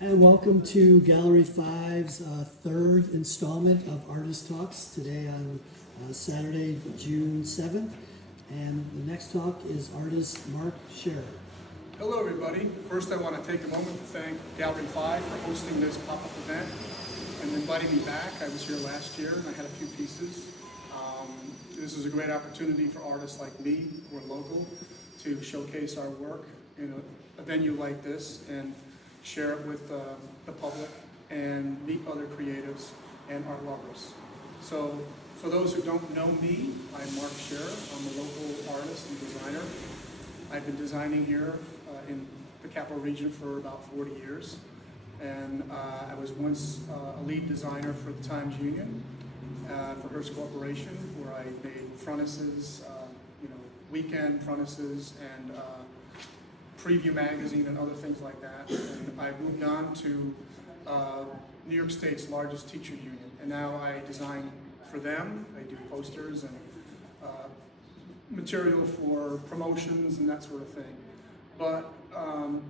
And welcome to Gallery 5's third installment of Artist Talks today on Saturday, June 7th. And the next talk is artist Mark Scherer. Hello everybody. First I want to take a moment to thank Gallery 5 for hosting this pop-up event and inviting me back. I was here last year and I had a few pieces. This is a great opportunity for artists like me who are local to showcase our work in a venue like this and share it with the public and meet other creatives and art lovers. So for those who don't know me, I'm Mark Scherer. I'm a local artist and designer. I've been designing here in the Capital Region for about 40 years. And I was once a lead designer for the Times Union for Hearst Corporation, where I made frontises, weekend frontises, and Preview magazine and other things like that. And I moved on to New York State's largest teacher union. And now I design for them. I do posters and material for promotions and that sort of thing. But,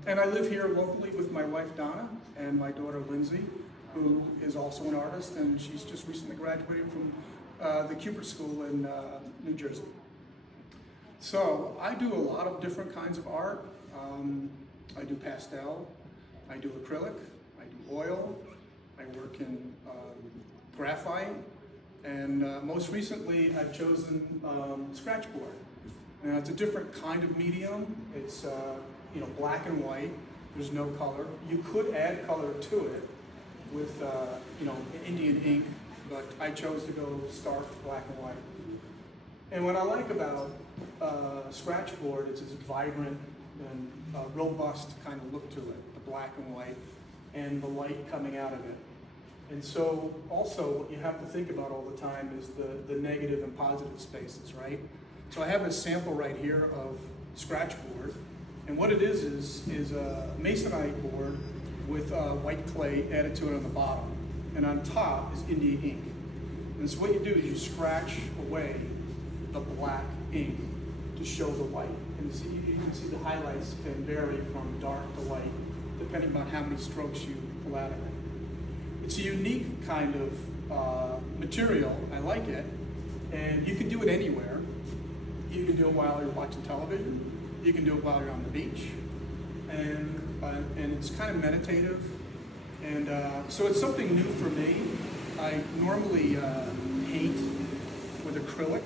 and I live here locally with my wife Donna and my daughter Lindsay, who is also an artist, and she's just recently graduated from the Cooper School in New Jersey. So I do a lot of different kinds of art. I do pastel, I do acrylic, I do oil, I work in graphite, and most recently I've chosen scratchboard. Now it's a different kind of medium. It's black and white. There's no color. You could add color to it with Indian ink, but I chose to go stark black and white. And what I like about scratchboard is its vibrant and robust kind of look to it, the black and white, and the light coming out of it. And so also what you have to think about all the time is the negative and positive spaces, right? So I have a sample right here of scratchboard, and what it is a masonite board with white clay added to it on the bottom, and on top is Indian ink. And so what you do is you scratch away the black ink to show the white. And you can see the highlights can vary from dark to light, depending on how many strokes you pull out of it. It's a unique kind of material. I like it, and you can do it anywhere. You can do it while you're watching television. You can do it while you're on the beach, and it's kind of meditative. And so it's something new for me. I normally paint with acrylic.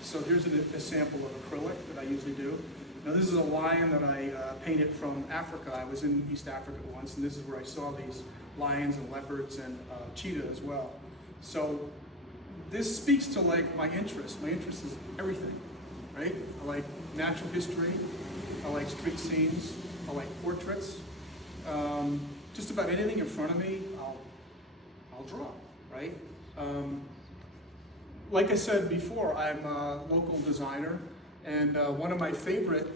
So here's a sample of acrylic that I usually do. Now this is a lion that I painted from Africa. I was in East Africa once, and this is where I saw these lions and leopards and cheetah as well. So this speaks to like my interest. My interest is everything, right? I like natural history. I like street scenes. I like portraits. Just about anything in front of me, I'll draw, right? Like I said before, I'm a local designer, and one of my favorite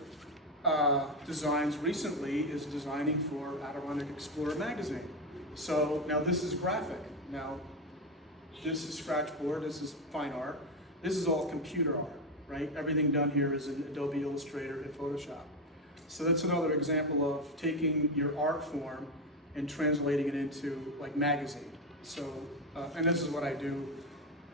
designs recently is designing for Adirondack Explorer magazine. So now this is graphic. Now this is scratchboard, this is fine art. This is all computer art, right? Everything done here is in Adobe Illustrator and Photoshop. So that's another example of taking your art form and translating it into like magazine. So, and this is what I do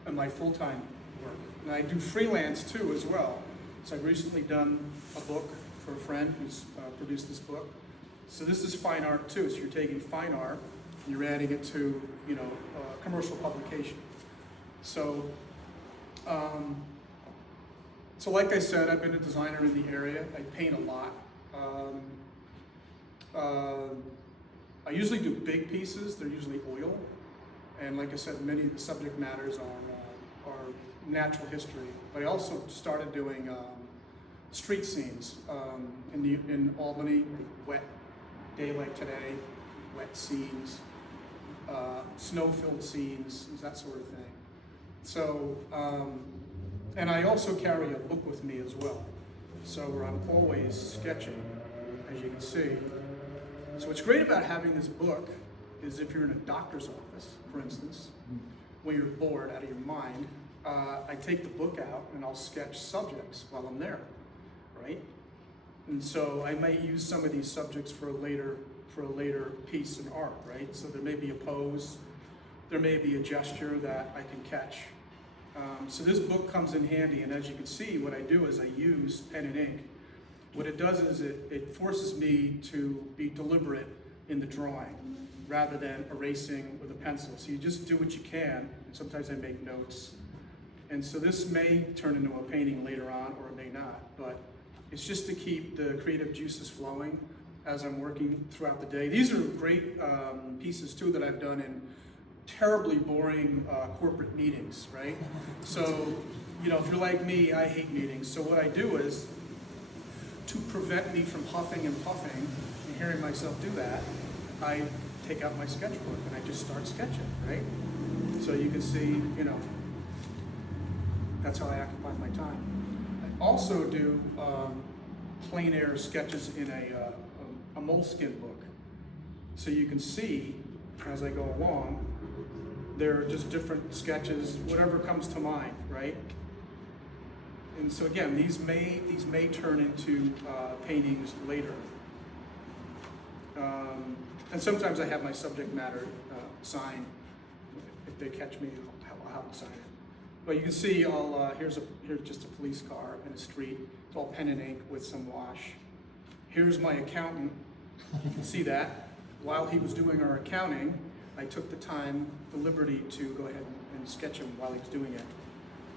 in my full-time work. And I do freelance too as well. So I've recently done a book for a friend who's produced this book. So this is fine art too. So you're taking fine art and you're adding it to, commercial publication. So, so like I said, I've been a designer in the area. I paint a lot. I usually do big pieces. They're usually oil. And like I said, many of the subject matters are natural history. But I also started doing street scenes in Albany, wet day like today, wet scenes, snow-filled scenes, that sort of thing. So, and I also carry a book with me as well. So I'm always sketching, as you can see. So what's great about having this book is if you're in a doctor's office, for instance, when you're bored out of your mind, I take the book out and I'll sketch subjects while I'm there, right? And so I might use some of these subjects for for a later piece in art, right? So there may be a pose, there may be a gesture that I can catch. So this book comes in handy, and as you can see, what I do is I use pen and ink. What it does is it forces me to be deliberate in the drawing rather than erasing with a pencil. So you just do what you can, and sometimes I make notes. And so this may turn into a painting later on, or it may not, but it's just to keep the creative juices flowing as I'm working throughout the day. These are great pieces too that I've done in terribly boring corporate meetings, right? So, you know, if you're like me, I hate meetings. So what I do is, to prevent me from huffing and puffing and hearing myself do that, I take out my sketchbook and I just start sketching, right? So you can see, you know, that's how I occupy my time. I also do plein air sketches in a moleskin book. So you can see, as I go along, they're just different sketches, whatever comes to mind, right? And so again, these may turn into paintings later. And sometimes I have my subject matter sign. If they catch me, I'll have them sign it. But you can see, here's just a police car in a street. It's all pen and ink with some wash. Here's my accountant. You can see that. While he was doing our accounting, I took the time, the liberty to go ahead and sketch him while he was doing it.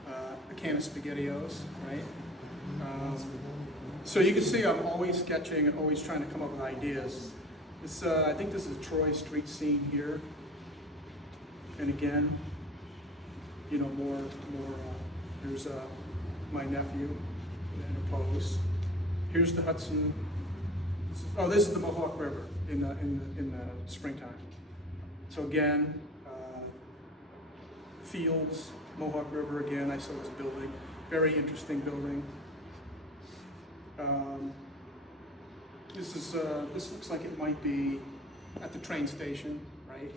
A can of SpaghettiOs, right? So you can see I'm always sketching and always trying to come up with ideas. This, I think this is a Troy Street scene here. And again, you know, here's my nephew in a pose. Here's the Hudson. This is the Mohawk River in the springtime. So again, fields, Mohawk River again. I saw this building, very interesting building. This looks like it might be at the train station, right?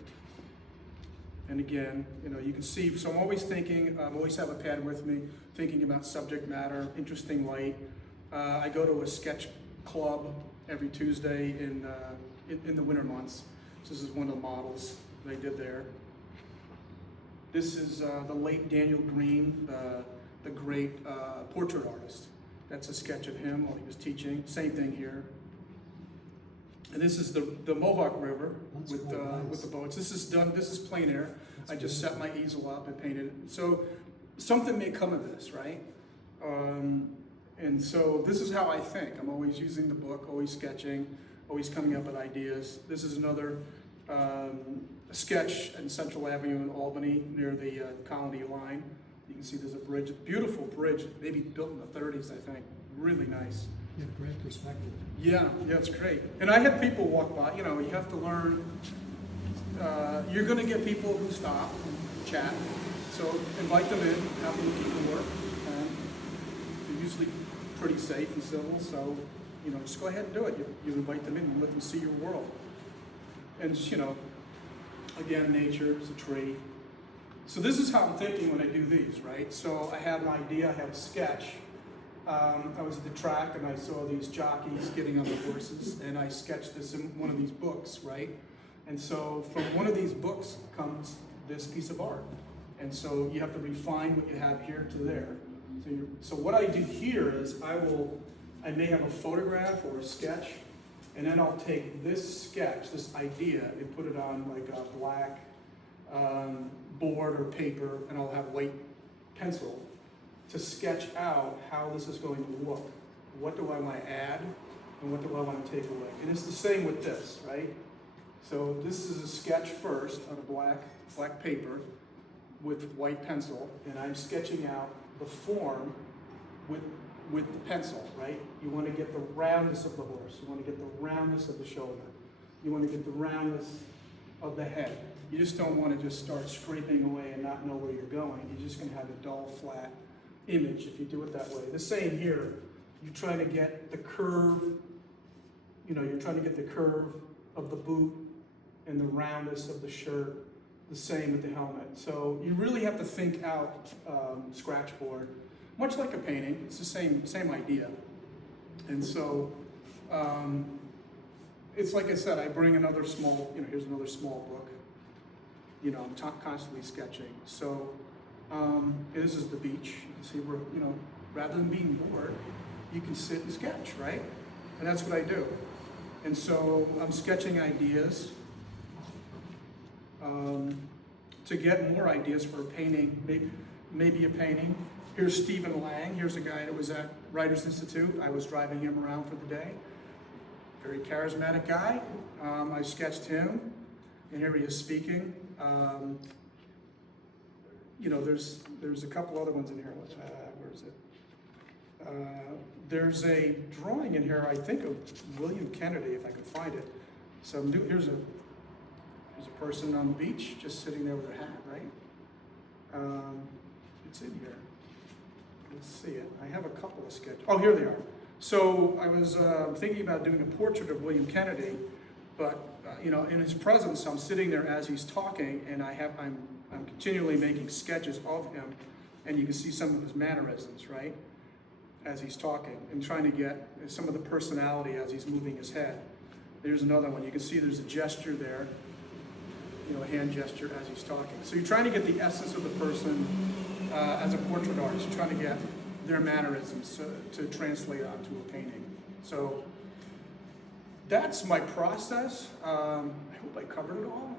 And again, you know, you can see. So I'm always thinking. I always have a pad with me, thinking about subject matter, interesting light. I go to a sketch club every Tuesday in the winter months. So this is one of the models they did there. This is the late Daniel Green, the great portrait artist. That's a sketch of him while he was teaching. Same thing here. And this is the Mohawk River with the boats. This is done. This is plein air. I just set my easel up and painted it. So something may come of this, right? And so this is how I think. I'm always using the book, always sketching, always coming up with ideas. This is another sketch in Central Avenue in Albany near the Colony line. You can see there's a bridge, beautiful bridge, maybe built in the 30s, I think. Really nice. You have great perspective. Yeah, it's great. And I had people walk by. You know, you have to learn. You're going to get people who stop and chat. So invite them in, have them keep the work. And they're usually pretty safe and civil. So, you know, just go ahead and do it. You invite them in and let them see your world. And just, you know, again, nature is a tree. So this is how I'm thinking when I do these, right? So I have an idea, I have a sketch. I was at the track and I saw these jockeys getting on the horses, and I sketched this in one of these books, right? And so from one of these books comes this piece of art. And so you have to refine what you have here to there. So what I do here is I may have a photograph or a sketch, and then I'll take this sketch, this idea, and put it on like a black board or paper, and I'll have white pencil to sketch out how this is going to look. What do I want to add, and what do I want to take away? And it's the same with this, right? So this is a sketch first on a black paper with white pencil, and I'm sketching out the form with the pencil, right? You want to get the roundness of the horse. You want to get the roundness of the shoulder. You want to get the roundness of the head. You just don't want to just start scraping away and not know where you're going. You're just going to have a dull, flat image if you do it that way. The same here. You're trying to get the curve, you know, you're trying to get the curve of the boot and the roundness of the shirt. The same with the helmet. So you really have to think out scratchboard, much like a painting. It's the same idea. And so it's like I said, I bring another small, here's another small book. I'm constantly sketching. So this is the beach. You can see where, rather than being bored, you can sit and sketch, right? And that's what I do. And so I'm sketching ideas to get more ideas for a painting, maybe a painting. Here's Stephen Lang. Here's a guy that was at Writers Institute. I was driving him around for the day. Very charismatic guy. I sketched him, and here he is speaking. There's a couple other ones in here. Where is it? There's a drawing in here, I think, of William Kennedy, if I could find it. So here's a person on the beach, just sitting there with a hat, right? It's in here. Let's see it. I have a couple of sketches. Oh, here they are. So I was thinking about doing a portrait of William Kennedy, but in his presence, I'm sitting there as he's talking, and I'm continually making sketches of him, and you can see some of his mannerisms, right, as he's talking, and trying to get some of the personality as he's moving his head. There's another one. You can see there's a gesture there, a hand gesture as he's talking. So you're trying to get the essence of the person as a portrait artist. You're trying to get their mannerisms to translate onto a painting. So that's my process. I hope I covered it all.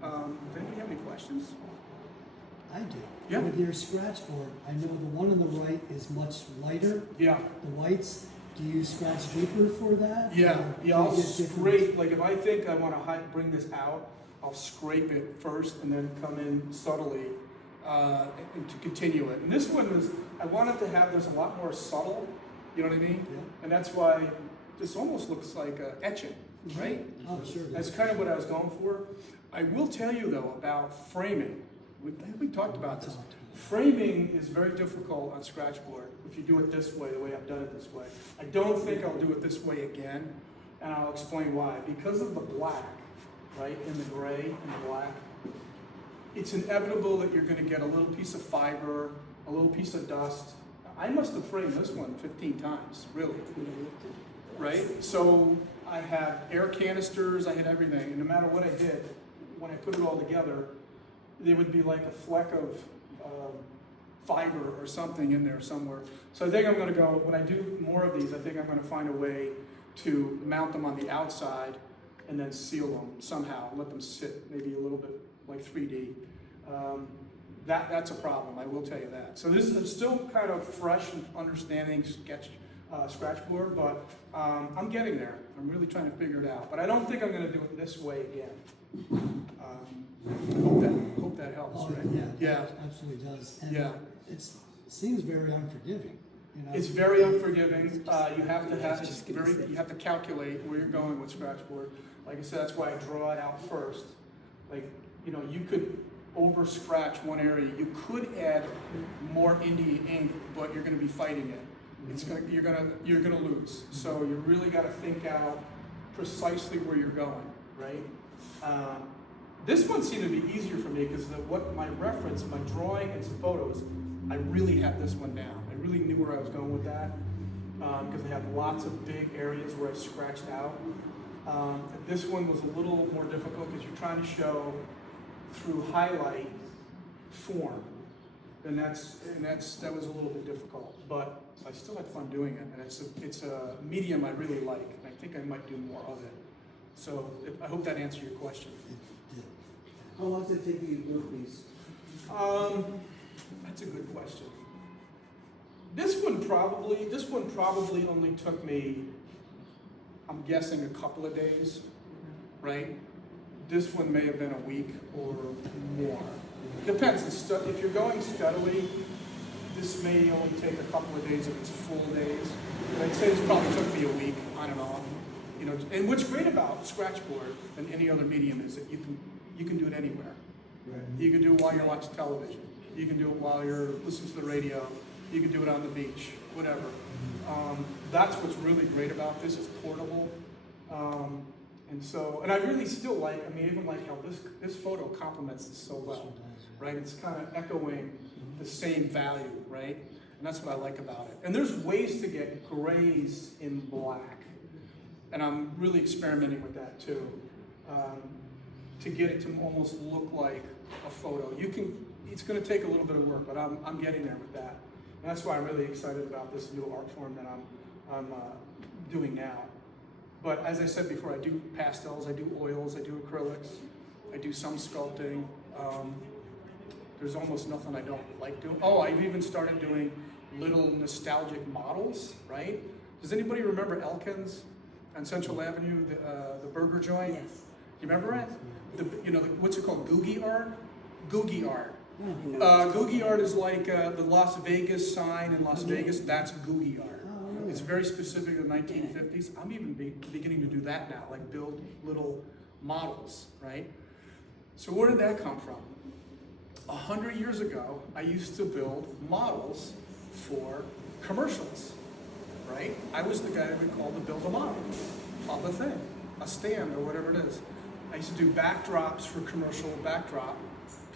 Does anybody have any questions? I do. Yeah. With your scratch board, I know the one on the right is much lighter. Yeah. The whites, do you scratch deeper for that? Yeah, Or do I'll you get different- scrape, like if I think I want to bring this out, I'll scrape it first and then come in subtly and to continue it. And this one is, I wanted to have this a lot more subtle, you know what I mean? Yeah. And that's why this almost looks like etching, right? Oh, sure. That's kind of what I was going for. I will tell you though about framing. We talked about this. Framing is very difficult on Scratchboard if you do it this way, the way I've done it this way. I don't think I'll do it this way again, and I'll explain why. Because of the black, right, in the gray and the black, it's inevitable that you're going to get a little piece of fiber, a little piece of dust. I must have framed this one 15 times, really, right? So I had air canisters, I had everything, and no matter what I did, when I put it all together, there would be like a fleck of fiber or something in there somewhere. So I think I'm going to go, when I do more of these, I think I'm going to find a way to mount them on the outside and then seal them somehow, let them sit maybe a little bit like 3D. That's a problem, I will tell you that. So this is still kind of fresh and understanding Scratchboard, but I'm getting there. I'm really trying to figure it out. But I don't think I'm going to do it this way again. I hope that helps, Oh, right? yeah, it absolutely does. And Yeah. it seems very unforgiving. It's very unforgiving. You have to calculate where you're going with Scratchboard. Like I said, that's why I draw it out first. Like, you could over scratch one area. You could add more India ink, but you're going to be fighting it. You're gonna lose. So you really got to think out precisely where you're going, right? This one seemed to be easier for me because what my reference, my drawing and some photos, I really had this one down. I really knew where I was going with that because I had lots of big areas where I scratched out. This one was a little more difficult because you're trying to show through highlight form, and that was a little bit difficult. But I still had fun doing it, and it's a medium I really like, and I think I might do more of it. So I hope that answered your question. How long does it take you to build these? That's a good question. This one probably only took me, I'm guessing, a couple of days, right? This one may have been a week or more. Depends. If you're going steadily, this may only take a couple of days if it's full days. But I'd say this probably took me a week on and off. And what's great about Scratchboard and any other medium is that you can do it anywhere. Right. You can do it while you're watching television. You can do it while you're listening to the radio. You can do it on the beach, whatever. That's what's really great about this. It's portable. And I really still like, even like how this photo complements this so well, right? It's kind of echoing the same value, right? And that's what I like about it. And there's ways to get grays in black. And I'm really experimenting with that too, to get it to almost look like a photo. It's gonna take a little bit of work, but I'm getting there with that. And that's why I'm really excited about this new art form that I'm doing now. But as I said before, I do pastels, I do oils, I do acrylics, I do some sculpting. There's almost nothing I don't like doing. Oh, I've even started doing little nostalgic models, right? Does anybody remember Elkins on Central Avenue, the burger joint? Yes. You remember it? What's it called? Googie art? Googie art. I didn't know. Googie art is like the Las Vegas sign in Las Vegas. That's Googie art. Oh, really? It's very specific to the 1950s. I'm even beginning to do that now, like build little models, right? So where did that come from? 100 years ago, I used to build models for commercials, right? I was the guy we called to build a model of a thing, a stand or whatever it is. I used to do backdrops for commercial backdrop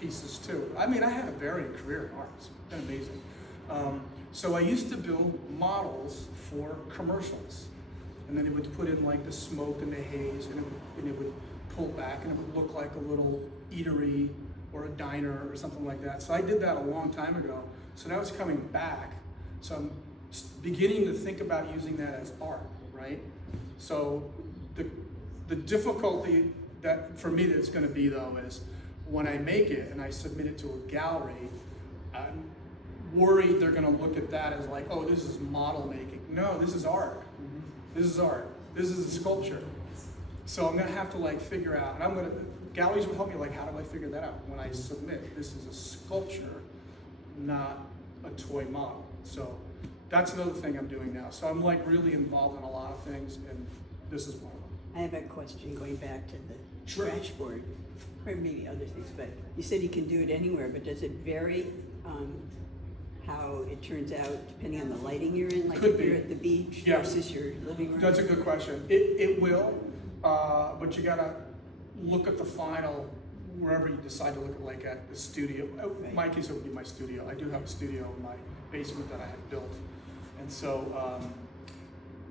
pieces too. I mean, I had a varied career in art. It's been amazing. So I used to build models for commercials. And then it would put in like the smoke and the haze, and it would pull back, and it would look like a little eatery or a diner or something like that. So I did that a long time ago. So now it's coming back. So I'm beginning to think about using that as art, right? So the difficulty that for me that's going to be though is when I make it and I submit it to a gallery, I'm worried they're going to look at that as like, oh, this is model making. No, this is art. This is art. This is a sculpture. So I'm going to have to like figure out, and galleries will help me, like, how do I figure that out? When I submit, this is a sculpture, not a toy model. So that's another thing I'm doing now. So I'm like really involved in a lot of things, and this is one of them. I have a question going back to the Sure. scratch board, or maybe other things, but you said you can do it anywhere, but does it vary how it turns out depending on the lighting you're in? Like Could if you're be. at the beach Yeah. versus your living room? That's a good question. It will, but you gotta look at the final wherever you decide to look at, like at the studio. In my case, it would be my studio. I do have a studio in my basement that I had built. And so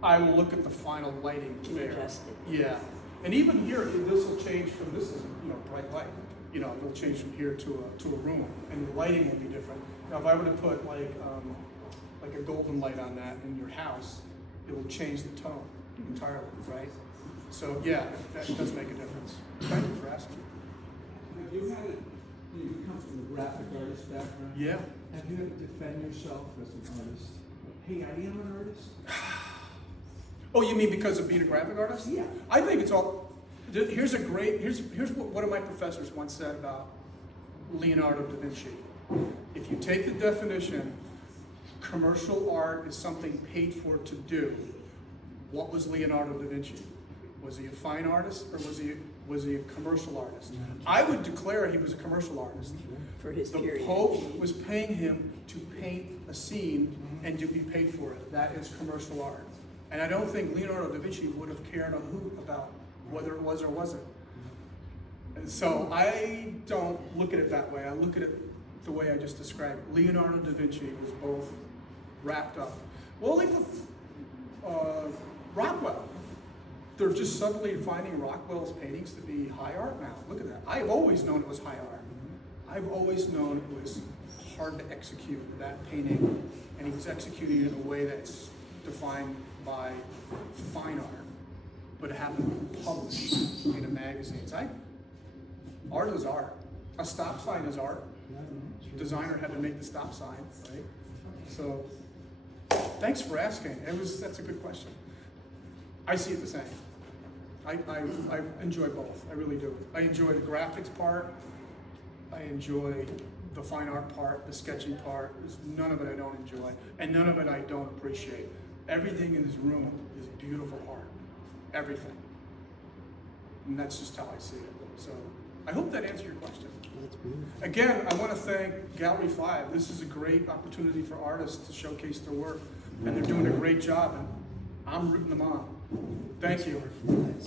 I will look at the final lighting Can there. adjust it. Yeah. And even here, this will change from, this is, bright light. It'll change from here to a room, and the lighting will be different. Now, if I were to put like a golden light on that in your house, it will change the tone entirely, right? So yeah, that does make a difference. Thank you for asking. Have you had you come from a graphic artist background? Yeah. Have you had to defend yourself as an artist? Hey, I am an artist? Oh, you mean because of being a graphic artist? Yeah. I think it's all. Here's what one of my professors once said about Leonardo da Vinci. If you take the definition, commercial art is something paid for to do. What was Leonardo da Vinci? Was he a fine artist, or was he a commercial artist? I would declare he was a commercial artist. For his The period. Pope was paying him to paint a scene and to be paid for it. That is commercial art. And I don't think Leonardo da Vinci would have cared a hoot about whether it was or wasn't. And so I don't look at it that way. I look at it the way I just described. Leonardo da Vinci was both wrapped up. Well, like Rockwell. They're just suddenly finding Rockwell's paintings to be high art now. Look at that. I've always known it was high art. I've always known it was hard to execute that painting, and he was executing it in a way that's defined by fine art, but it happened to be published in a magazine. Art is art. A stop sign is art. Designer had to make the stop sign, right? So, thanks for asking. That's a good question. I see it the same. I enjoy both. I really do. I enjoy the graphics part. I enjoy the fine art part, the sketching part. There's none of it I don't enjoy, and none of it I don't appreciate. Everything in this room is beautiful art. Everything. And that's just how I see it. So I hope that answered your question. That's beautiful. Again, I want to thank Gallery 5. This is a great opportunity for artists to showcase their work, and they're doing a great job, and I'm rooting them on. Thank you. Nice.